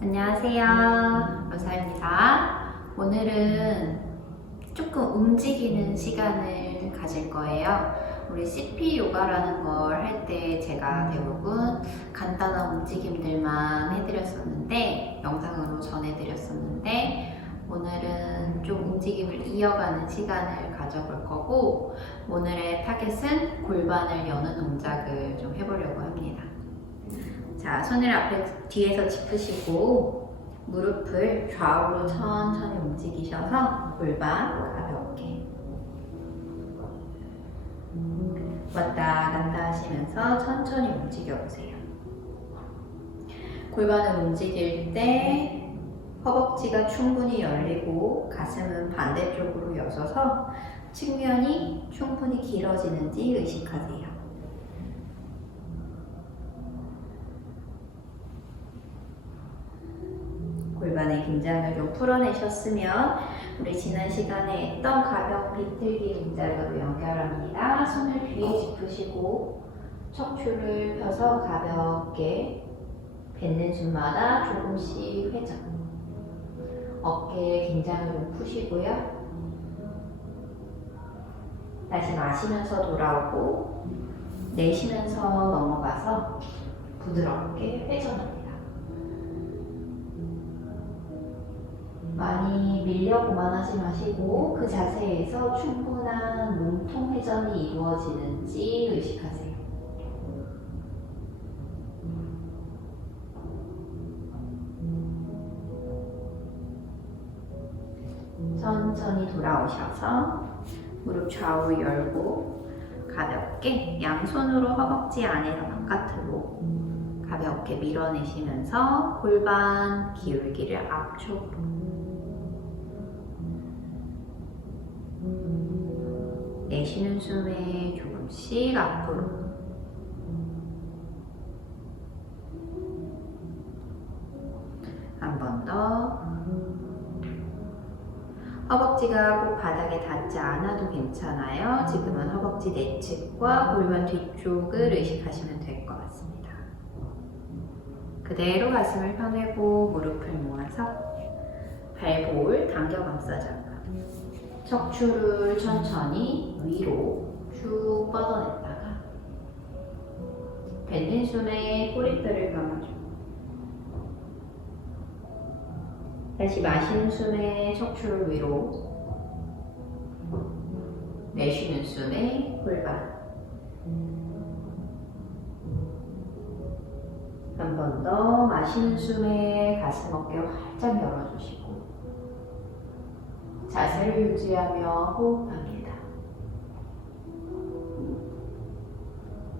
안녕하세요. 로사입니다. 오늘은 조금 움직이는 시간을 가질 거예요. 우리 CP 요가라는 걸 할 때 제가 대부분 간단한 움직임들만 해드렸었는데, 영상으로 전해드렸었는데, 오늘은 좀 움직임을 이어가는 시간을 가져볼 거고, 오늘의 타겟은 골반을 여는 동작을 좀 해보려고 합니다. 자, 손을 앞에 뒤에서 짚으시고 무릎을 좌우로 천천히 움직이셔서 골반 가볍게 왔다 갔다 하시면서 천천히 움직여 보세요. 골반을 움직일 때 허벅지가 충분히 열리고 가슴은 반대쪽으로 여셔서 측면이 충분히 길어지는지 의식하세요. 골반의 긴장을 좀 풀어내셨으면 우리 지난 시간에 했던 가벼운 비틀기 동작으로 연결합니다. 손을 뒤에 짚으시고 척추를 펴서 가볍게 뱉는 숨마다 조금씩 회전. 어깨에 긴장을 좀 푸시고요. 다시 마시면서 돌아오고 내쉬면서 넘어가서 부드럽게 회전합니다. 많이 밀려고만 하지 마시고 그 자세에서 충분한 몸통 회전이 이루어지는지 의식하세요. 천천히 돌아오셔서 무릎 좌우 열고 가볍게 양손으로 허벅지 안에서 바깥으로 가볍게 밀어내시면서 골반 기울기를 앞쪽으로 내쉬는 숨에 조금씩 앞으로 한 번 더 허벅지가 꼭 바닥에 닿지 않아도 괜찮아요. 지금은 허벅지 내측과 골반 뒤쪽을 의식하시면 될 것 같습니다. 그대로 가슴을 펴내고 무릎을 모아서 발볼 당겨 감싸 잡아 척추를 천천히 위로 쭉 뻗어냈다가 뱉는 숨에 꼬리뼈를 감아줘. 다시 마시는 숨에 척추를 위로 내쉬는 숨에 골반. 한 번 더 마시는 숨에 가슴 어깨 활짝 열어주시고 자세를 유지하며 호흡합니다.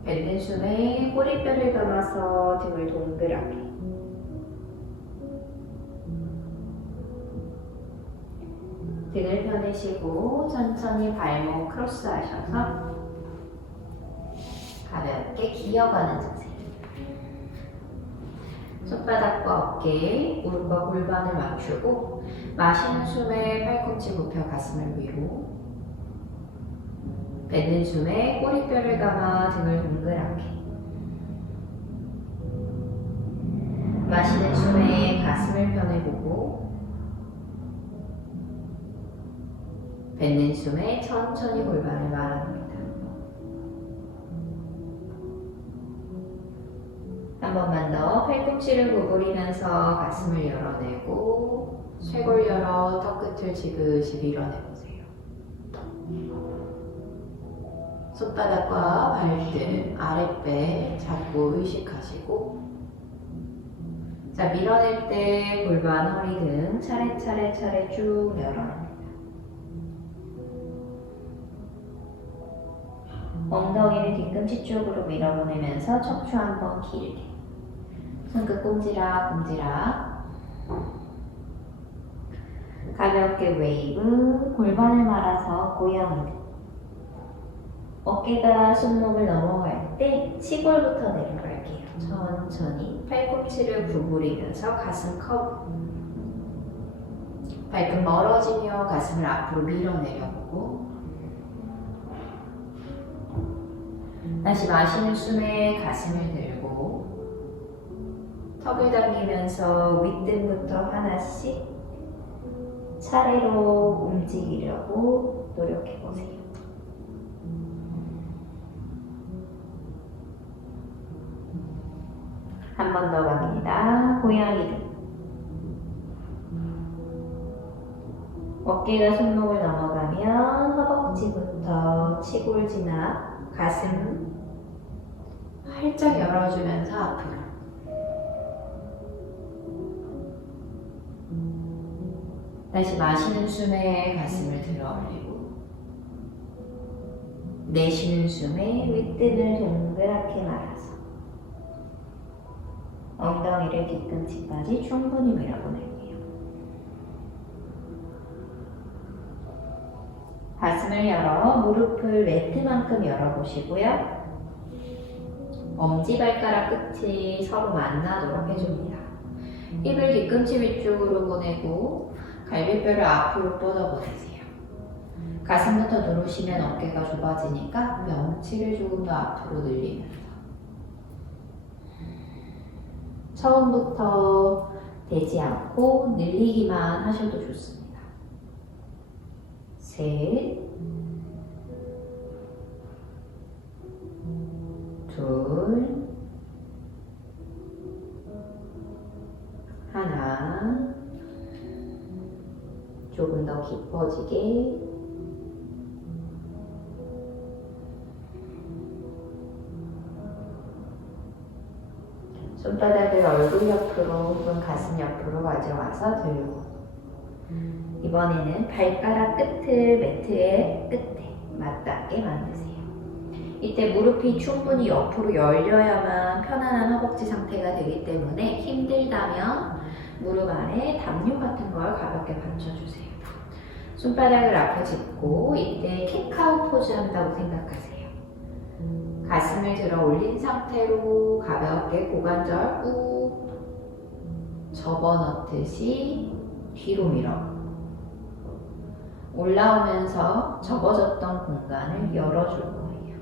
뱉는 숨에 꼬리뼈를 감아서 등을 동그랗게 등을 펴내시고 천천히 발목 크로스 하셔서 가볍게 기어가는 자세 손바닥과 어깨, 무릎과 골반을 맞추고 마시는 숨에 팔꿈치 굽혀 가슴을 위로 뱉는 숨에 꼬리뼈를 감아 등을 동그랗게 마시는 숨에 가슴을 펴내보고 뱉는 숨에 천천히 골반을 말아봅니다. 한 번만 더 팔꿈치를 구부리면서 가슴을 열어내고 쇄골 열어 턱끝을 지그시 밀어내보세요. 손바닥과 발등, 아랫배 잡고 의식하시고 자 밀어낼 때 골반, 허리 등 차례차례 차례 쭉 열어냅니다. 엉덩이를 뒤꿈치 쪽으로 밀어보내면서 척추 한번 길게 손끝 꼼지락 꼼지락 가볍게 웨이브 골반을 말아서 고양이. 어깨가 손목을 넘어갈 때 치골부터 내려갈게요. 천천히 팔꿈치를 구부리면서 가슴 커브. 발끝 멀어지며 가슴을 앞으로 밀어내려보고. 다시 마시는 숨에 가슴을 들고. 턱을 당기면서 윗등부터 하나씩 차례로 움직이려고 노력해 보세요. 한 번 더 갑니다. 고양이 등. 어깨가 손목을 넘어가면 허벅지부터 치골 지나 가슴 활짝 열어주면서 앞으로. 다시 마시는 숨에 가슴을 들어 올리고 내쉬는 숨에 윗등을 동그랗게 말아서 엉덩이를 뒤꿈치까지 충분히 밀어보낼게요. 가슴을 열어 무릎을 매트만큼 열어보시고요. 엄지발가락 끝이 서로 만나도록 해줍니다. 힙을 뒤꿈치 위쪽으로 보내고 갈비뼈를 앞으로 뻗어보내세요. 가슴부터 누르시면 어깨가 좁아지니까 명치를 조금 더 앞으로 늘리면서 처음부터 되지 않고 늘리기만 하셔도 좋습니다. 셋, 둘, 하나, 조금 더 깊어지게 손바닥을 얼굴 옆으로 혹은 가슴 옆으로 가져와서 들고 이번에는 발가락 끝을 매트의 끝에 맞닿게 만드세요. 이때 무릎이 충분히 옆으로 열려야만 편안한 허벅지 상태가 되기 때문에 힘들다면 무릎 아래 담요 같은 걸 가볍게 받쳐주세요. 손바닥을 앞에 짚고 이때 캣카우 포즈 한다고 생각하세요. 가슴을 들어 올린 상태로 가볍게 고관절 꾹 접어넣듯이 뒤로 밀어 올라오면서 접어졌던 공간을 열어줄 거예요.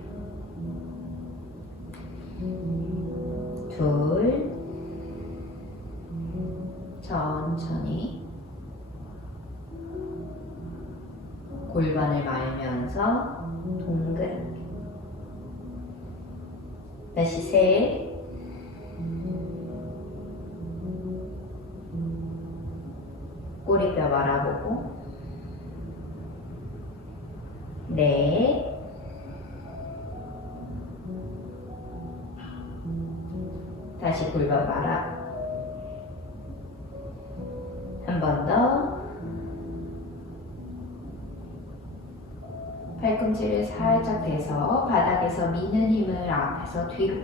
둘, 천천히 골반을 말면서 동그랗게 다시 셋. 꼬리뼈 말아보고. 넷 다시 골반 말아. 한번 더 팔꿈치를 살짝 대서 바닥에서 미는 힘을 앞에서 뒤로.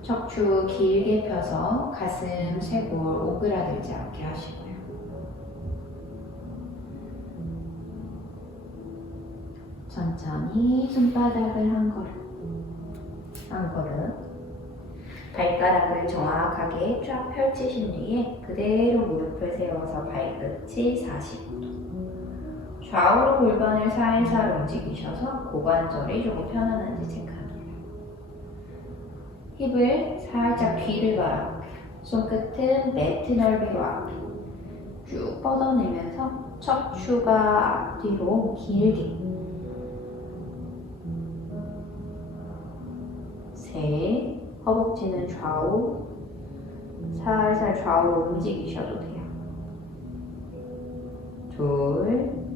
척추 길게 펴서 가슴 쇄골 오그라들지 않게 하시고요. 천천히 손바닥을 한 걸음 한 걸음. 발가락을 정확하게 쫙 펼치신 뒤에 그대로 무릎을 세워서 발끝이 45도 좌우로 골반을 살살 움직이셔서 고관절이 조금 편안한지 체크합니다. 힙을 살짝 뒤를 바라볼게요. 손끝은 매트 넓이로 앞으로 쭉 뻗어내면서 척추가 앞뒤로 길게 셋 허벅지는 좌우 살살 좌우로 움직이셔도 돼요. 둘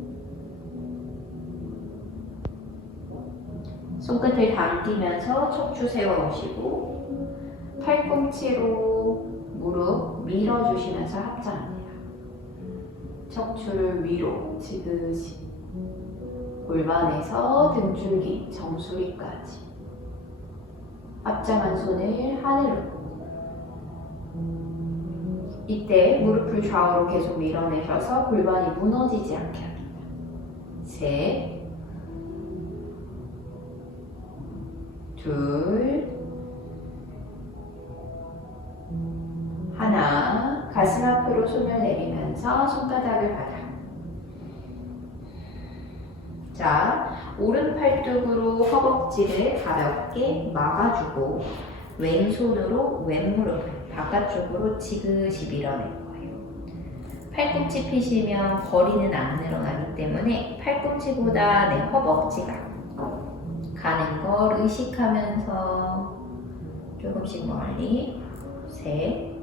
손끝을 당기면서 척추 세워오시고 팔꿈치로 무릎 밀어주시면서 합장합니다. 척추를 위로 지그시 골반에서 등줄기, 정수리까지 앞장한 손을 하늘로 이때 무릎을 좌우로 계속 밀어내셔서 골반이 무너지지 않게 합니다. 셋 둘, 하나, 가슴 앞으로 손을 내리면서 손바닥을 받아. 자, 오른 팔뚝으로 허벅지를 가볍게 막아주고 왼손으로 왼무릎을 바깥쪽으로 지그시 밀어낼 거예요. 팔꿈치 펴시면 거리는 안 늘어나기 때문에 팔꿈치보다 내 허벅지가 가는 걸 의식하면서 조금씩 멀리. 셋,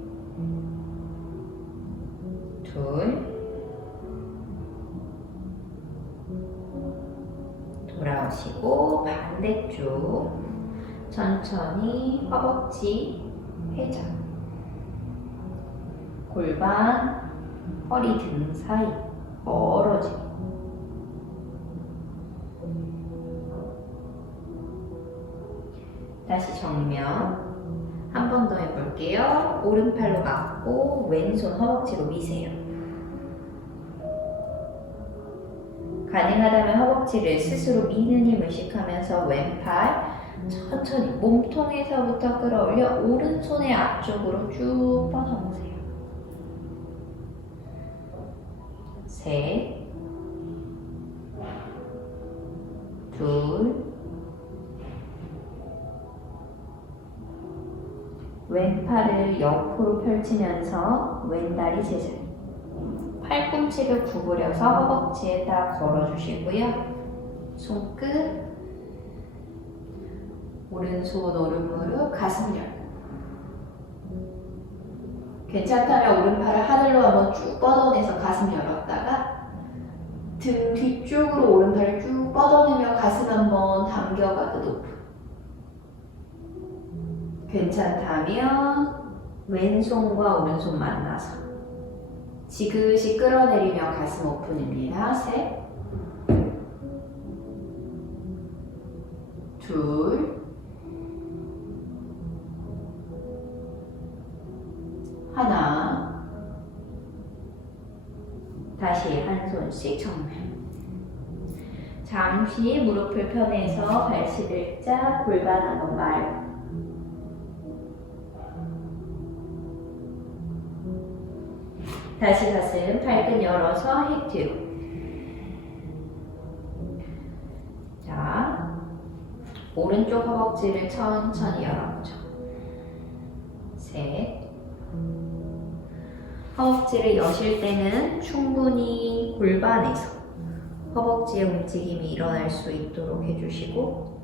둘, 돌아오시고 반대쪽 천천히 허벅지 회전. 골반 허리 등 사이 멀어지고 다시 정면 한 번 더 해볼게요. 오른팔로 맞고 왼손 허벅지로 미세요. 가능하다면 허벅지를 스스로 미는 힘을 의식하면서 왼팔 천천히 몸통에서부터 끌어올려 오른손의 앞쪽으로 쭉 뻗어보세요. 셋, 왼팔을 옆으로 펼치면서 왼다리 제자리. 팔꿈치를 구부려서 허벅지에다 걸어주시고요. 손끝, 오른손 오른무릎 가슴 열고. 괜찮다면 오른팔을 하늘로 한번 쭉 뻗어내서 가슴 열었다가 등 뒤쪽으로 오른팔을 쭉 뻗어내며 가슴 한번 당겨가도 높은. 괜찮다면 왼손과 오른손 만나서 지그시 끌어내리며 가슴 오픈입니다. 셋, 둘, 하나. 다시 한 손씩 정면. 잠시 무릎을 펴내서 발시들자 골반 한번 말고. 다시 가슴 발끝 열어서 힙 뒤로. 자, 오른쪽 허벅지를 천천히 열어보죠. 셋. 허벅지를 여실 때는 충분히 골반에서 허벅지의 움직임이 일어날 수 있도록 해주시고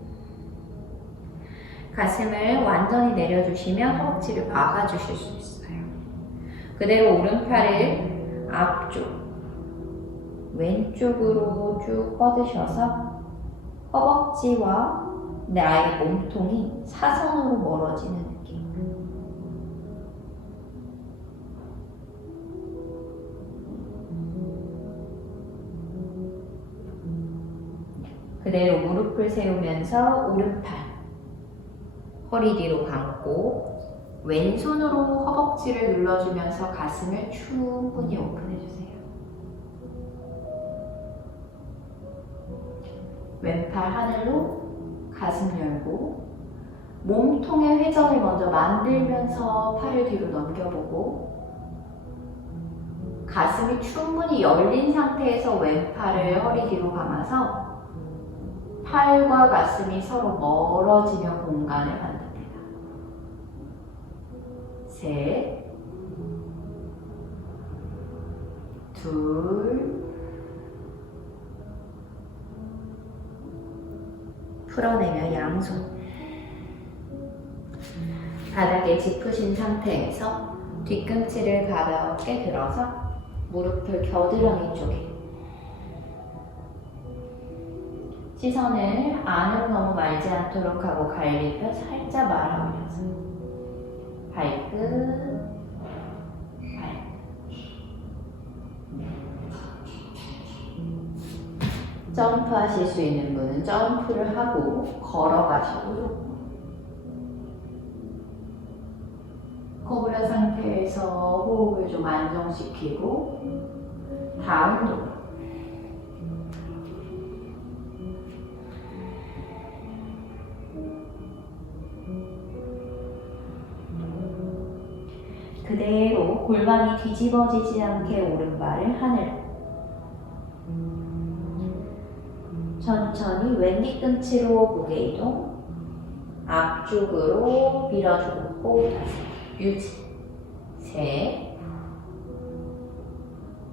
가슴을 완전히 내려주시면 허벅지를 막아주실 수 있어요. 그대로 오른팔을 앞쪽, 왼쪽으로 쭉 뻗으셔서 허벅지와 나의 몸통이 사선으로 멀어지는 느낌. 그대로 무릎을 세우면서 오른팔, 허리 뒤로 감고 왼손으로 허벅지를 눌러주면서 가슴을 충분히 오픈해주세요. 왼팔 하늘로 가슴 열고 몸통의 회전을 먼저 만들면서 팔을 뒤로 넘겨보고 가슴이 충분히 열린 상태에서 왼팔을 허리 뒤로 감아서 팔과 가슴이 서로 멀어지며 공간을 만듭니다. 셋, 둘, 풀어내며 양손. 바닥에 짚으신 상태에서 뒤꿈치를 가볍게 들어서 무릎을 겨드랑이 쪽에 시선을 안으로 너무 말지 않도록 하고 갈비뼈 살짝 말아 올려서 발끝 발 점프 하실 수 있는 분은 점프를 하고 걸어가시고요. 코브라 상태에서 호흡을 좀 안정시키고 다음으 그대로 골반이 뒤집어지지 않게 오른발을 하늘. 천천히 왼 뒤꿈치로 무게 이동. 앞쪽으로 밀어주고 다시. 유지.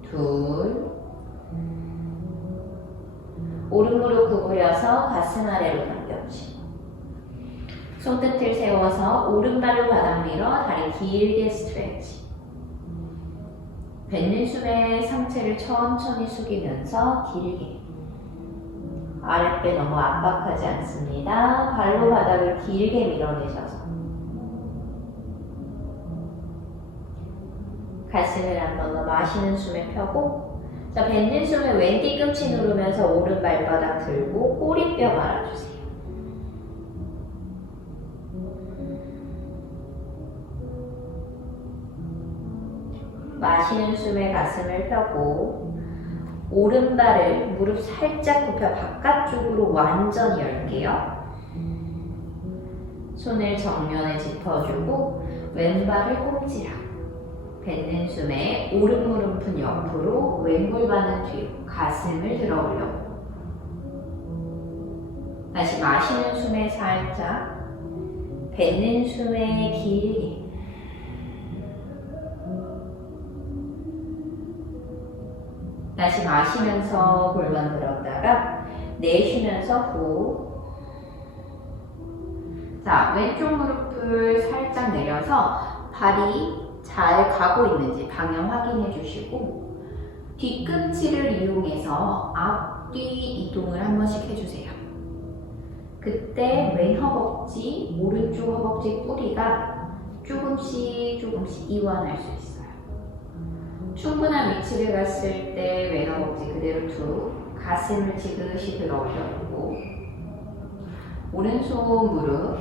셋둘. 오른 무릎 구부려서 가슴 아래로 손끝을 세워서 오른발로 바닥 밀어 다리 길게 스트레치 뱉는 숨에 상체를 천천히 숙이면서 길게 아랫배 너무 압박하지 않습니다. 발로 바닥을 길게 밀어내셔서 가슴을 한 번 더 마시는 숨에 펴고 자 뱉는 숨에 왼 뒤꿈치 누르면서 오른 발바닥 들고 꼬리뼈 말아주세요. 마시는 숨에 가슴을 펴고 오른발을 무릎 살짝 굽혀 바깥쪽으로 완전히 열게요. 손을 정면에 짚어주고 왼발을 꼽지라고 뱉는 숨에 오른 무릎은 옆으로 왼 골반은 뒤로 가슴을 들어 올려. 다시 마시는 숨에 살짝. 뱉는 숨에 길게 다시 마시면서 골반 들었다가 내쉬면서 후. 자, 왼쪽 무릎을 살짝 내려서 발이 잘 가고 있는지 방향 확인해 주시고 뒤꿈치를 이용해서 앞뒤 이동을 한 번씩 해주세요. 그때 왼 허벅지, 오른쪽 허벅지 뿌리가 조금씩 조금씩 이완할 수 있어요. 충분한 위치를 갔을 때왼 허벅지 그대로 툭 가슴을 지그시 들어 올려주고 오른손 무릎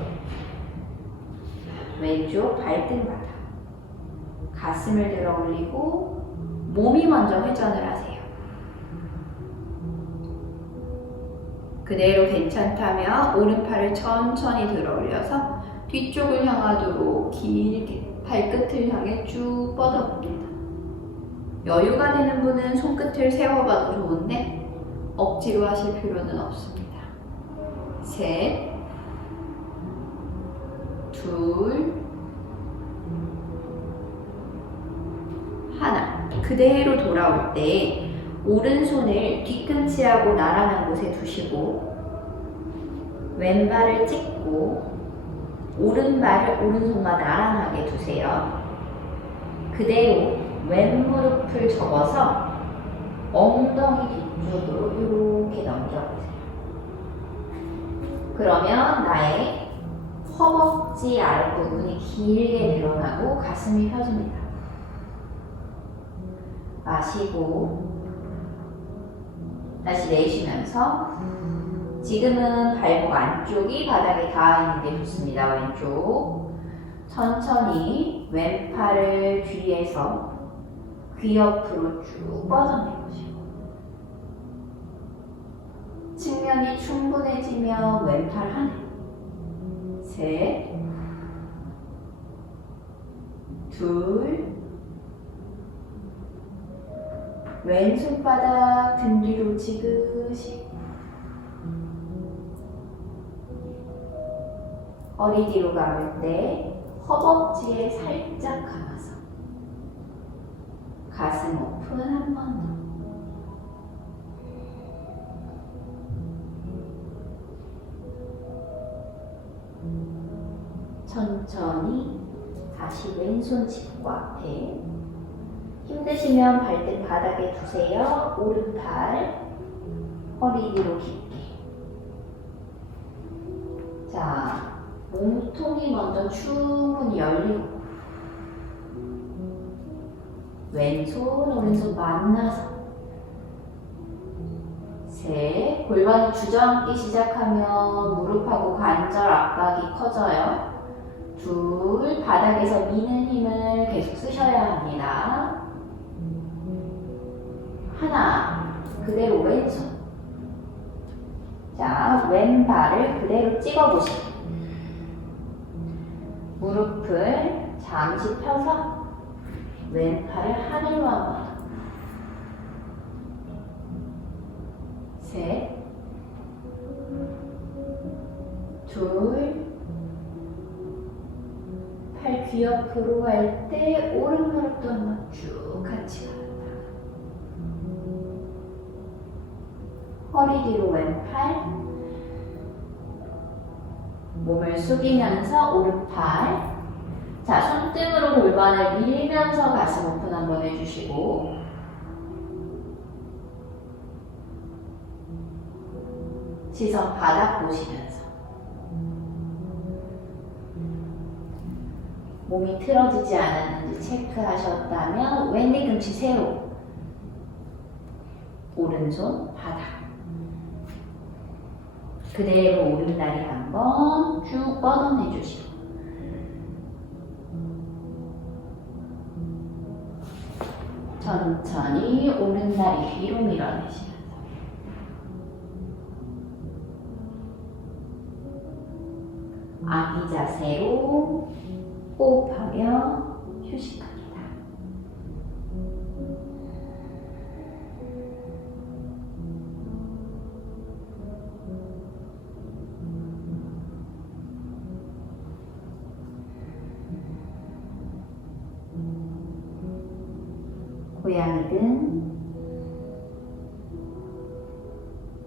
왼쪽 발등 바닥 가슴을 들어 올리고 몸이 먼저 회전을 하세요. 그대로 괜찮다면 오른팔을 천천히 들어 올려서 뒤쪽을 향하도록 길게 발끝을 향해 쭉 뻗어봅니다. 여유가 되는 분은 손끝을 세워봐도 좋은데 억지로 하실 필요는 없습니다. 셋, 둘, 하나. 그대로 돌아올 때 오른손을 뒤꿈치하고 나란한 곳에 두시고 왼발을 찍고 오른발을 오른손과 나란하게 두세요. 그대로 왼 무릎을 접어서 엉덩이 뒤쪽으로 이렇게 넘겨보세요. 그러면 나의 허벅지 아랫부분이 길게 드러나고 가슴이 펴집니다. 마시고 다시 내쉬면서 지금은 발목 안쪽이 바닥에 닿아 있는 게 좋습니다. 왼쪽 천천히 왼팔을 뒤에서 귀 옆으로 쭉 뻗어내보시고 측면이 충분해지면 왼팔 하나 셋 둘, 왼손바닥 등 뒤로 지그시. 허리 뒤로 감을 때 허벅지에 살짝 감아서 가슴 오픈 한 번 더. 천천히 다시 왼손 짚고 앞에 힘드시면 발등 바닥에 두세요. 오른팔 허리 뒤로 깊게. 자, 몸통이 먼저 충분히 열리고 왼손, 오른손 만나서 셋, 골반이 주저앉기 시작하면 무릎하고 관절 압박이 커져요. 둘, 바닥에서 미는 힘을 계속 쓰셔야 합니다. 하나, 그대로 왼손. 자, 왼발을 그대로 찍어보시고, 무릎을 잠시 펴서 왼팔을 하늘로 한번. 셋, 둘, 팔 귀 옆으로 할 때 오른 무릎도 한번 쭉 같이 가다. 허리 뒤로 왼팔, 몸을 숙이면서 오른팔. 자, 손등으로 골반을 밀면서 가슴 오픈 한번 해주시고. 시선 바닥 보시면서. 몸이 틀어지지 않았는지 체크하셨다면 왼 뒤꿈치 세우. 오른손 바닥. 그대로 오른다리 한번 쭉 뻗어내 주시고 천천히 오른다리 뒤로 밀어내시면서 아기 자세로 호흡하며 휴식합니다. 고양이든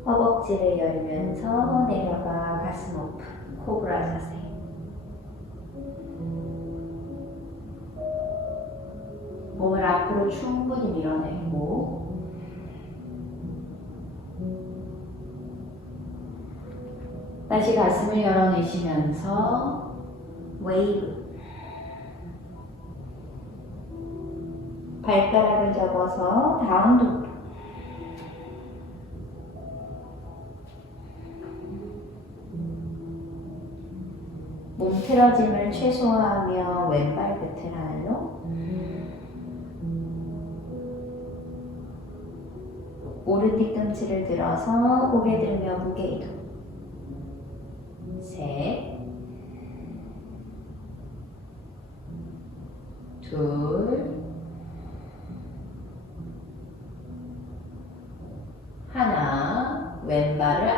허벅지를 열면서 내려가 가슴 오픈 코브라 자세. 몸을 앞으로 충분히 밀어내고 다시 가슴을 열어내시면서 웨이브 발가락을 접어서 다음 동작. 몸 틀어짐을 최소화하며 왼발 끝을 할로 오른 뒤꿈치를 들어서 고개 들며 무게 이동. 셋. 둘, 하나, 왼발을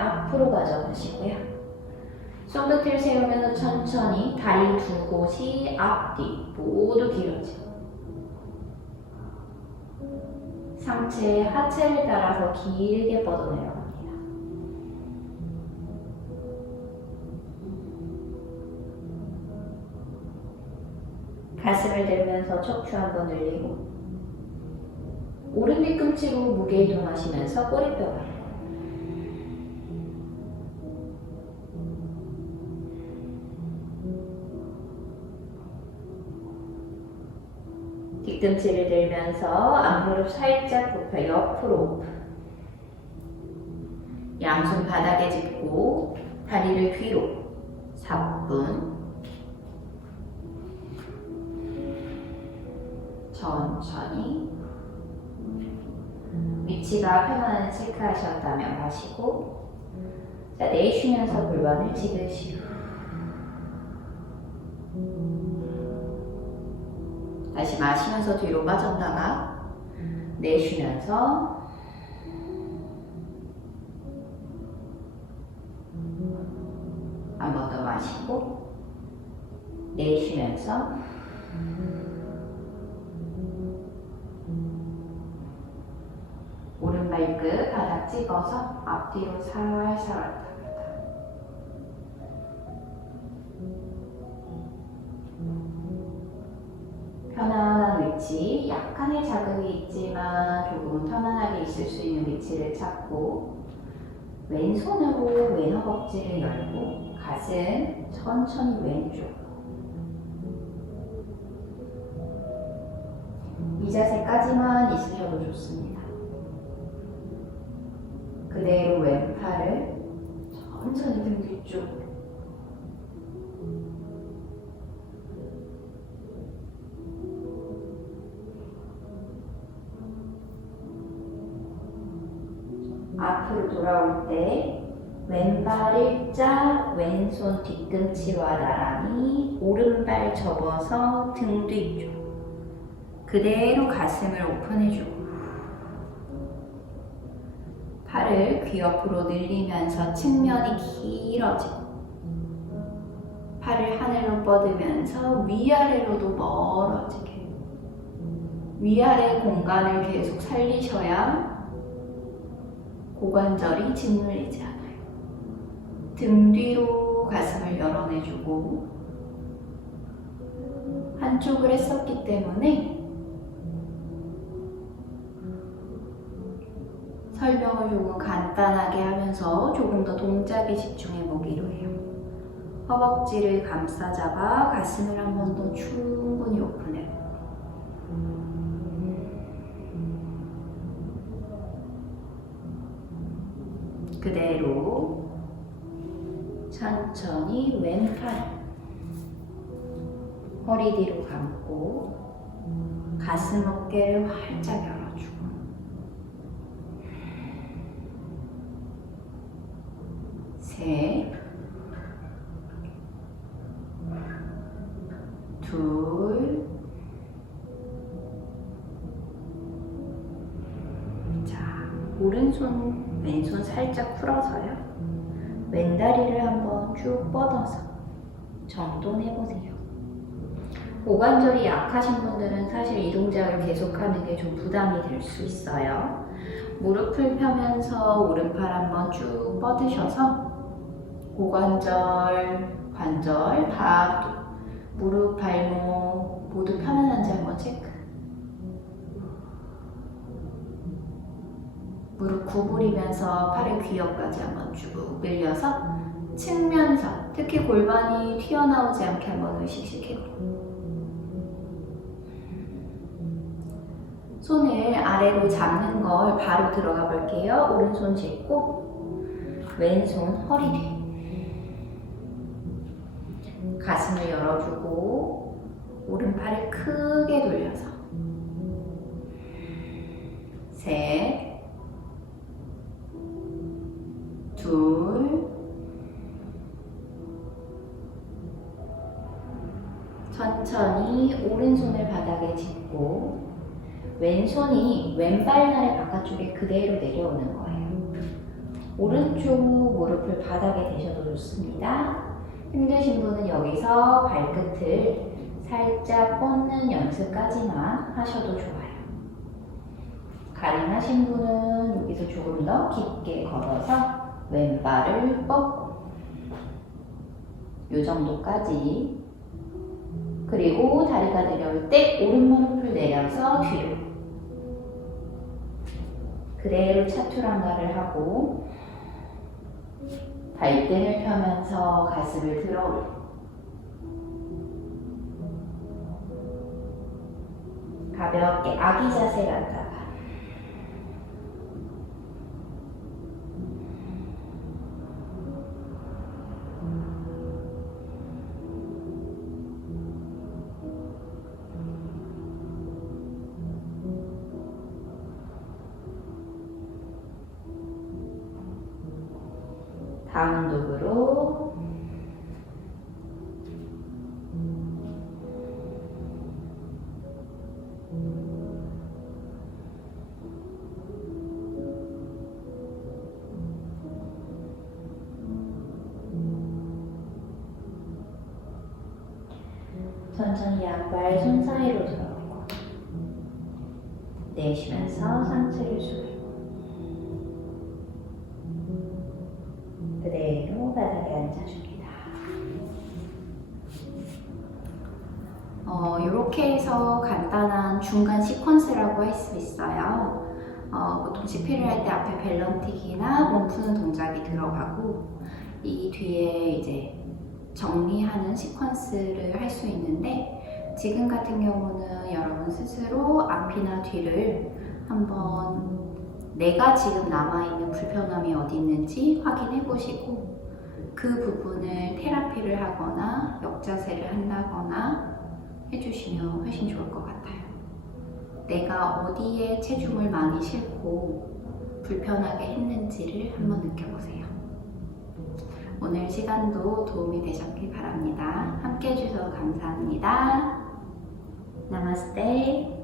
가져가시고요. 손끝을 세우면서 천천히 다리 두 곳이 앞뒤 모두 길어지고 상체의 하체를 따라서 길게 뻗어 내려갑니다. 가슴을 들면서 척추 한번 늘리고 오른 뒤꿈치로 무게 이동하시면서 꼬리뼈 발 뒤꿈치를 들면서 앞무릎 살짝 굽혀 옆으로. 양손 바닥에 짚고 다리를 뒤로 4분 천천히. 위치가 편안한지 체크하셨다면 마시고 자 내쉬면서 골반을 지그시 다시 마시면서 뒤로 빠졌다가 내쉬면서 한 번 더 마시고 내쉬면서 오른 발끝 바닥 찍어서 앞뒤로 살살 왔 위치, 약간의 자극이 있지만 조금은 편안하게 있을 수 있는 위치를 찾고 왼손으로 왼 허벅지를 열고 가슴 천천히 왼쪽 이 자세까지만 있으셔도 좋습니다. 그대로 왼팔을 천천히 등 뒤쪽 때 왼발 일자 왼손 뒤꿈치와 나란히 오른발 접어서 등 뒤쪽. 그대로 가슴을 오픈해주고 팔을 귀 옆으로 늘리면서 측면이 길어지고 팔을 하늘로 뻗으면서 위아래로도 멀어지게. 위아래 공간을 계속 살리셔야 고관절이 짓눌리지 않아요. 등 뒤로 가슴을 열어내주고 한쪽을 했었기 때문에 설명을 조금 간단하게 하면서 조금 더 동작에 집중해 보기로 해요. 허벅지를 감싸 잡아 가슴을 한 번 더 충분히 오픈해. 그대로 천천히 왼팔 허리 뒤로 감고 가슴 어깨를 활짝 열어주고 셋, 둘, 자, 오른손, 왼손 살짝 왼다리를 한번 쭉 뻗어서 정돈해 보세요. 고관절이 약하신 분들은 사실 이 동작을 계속하는 게 좀 부담이 될 수 있어요. 무릎을 펴면서 오른팔 한번 쭉 뻗으셔서 고관절, 관절 다 무릎, 발목 모두 편안한지 한번 체크. 무릎 구부리면서 팔의 귀역까지 한번 쭉 늘려서 측면서 특히 골반이 튀어나오지 않게 한번 의식시키고 손을 아래로 잡는 걸 바로 들어가 볼게요. 오른손 짚고 왼손 허리 뒤 가슴을 열어주고 오른팔을 크게 돌려서 셋, 오른손을 바닥에 짚고 왼손이 왼발날의 바깥쪽에 그대로 내려오는 거예요. 오른쪽 무릎을 바닥에 대셔도 좋습니다. 힘드신 분은 여기서 발끝을 살짝 뻗는 연습까지만 하셔도 좋아요. 가능하신 분은 여기서 조금 더 깊게 걸어서 왼발을 뻗고 이 정도까지 그리고 다리가 내려올 때 오른무릎을 내려서 뒤로. 그대로 차투랑가를 하고 발등을 펴면서 가슴을 들어 올리고 가볍게 아기 자세 갔다가 어, 이렇게 해서 간단한 중간 시퀀스라고 할 수 있어요. 어, 보통 CP를 할 때 앞에 벨런틱이나 몸 푸는 동작이 들어가고 이 뒤에 이제 정리하는 시퀀스를 할 수 있는데 지금 같은 경우는 여러분 스스로 앞이나 뒤를 한번 내가 지금 남아있는 불편함이 어디 있는지 확인해 보시고 그 부분을 테라피를 하거나 역자세를 한다거나 해주시면 훨씬 좋을 것 같아요. 내가 어디에 체중을 많이 싣고 불편하게 했는지를 한번 느껴보세요. 오늘 시간도 도움이 되셨길 바랍니다. 함께 해주셔서 감사합니다. 나마스테.